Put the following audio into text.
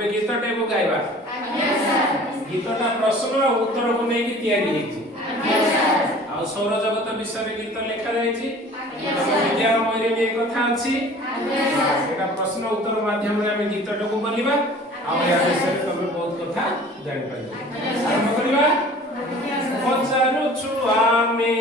आबे गीतटे को गाइबा गीतटा प्रश्न और उत्तर को नहीं तैयारी हेछि आ सौर जगत विषय में गीत लिखा जायछि विज्ञान मयरे भी एक कथा अछि एटा प्रश्न उत्तर माध्यम रे हम गीतटे को बोलिबा आ या विषय तमे बहुत कथा जानि पाइबा आरंभ करिबा पचारु छु आमे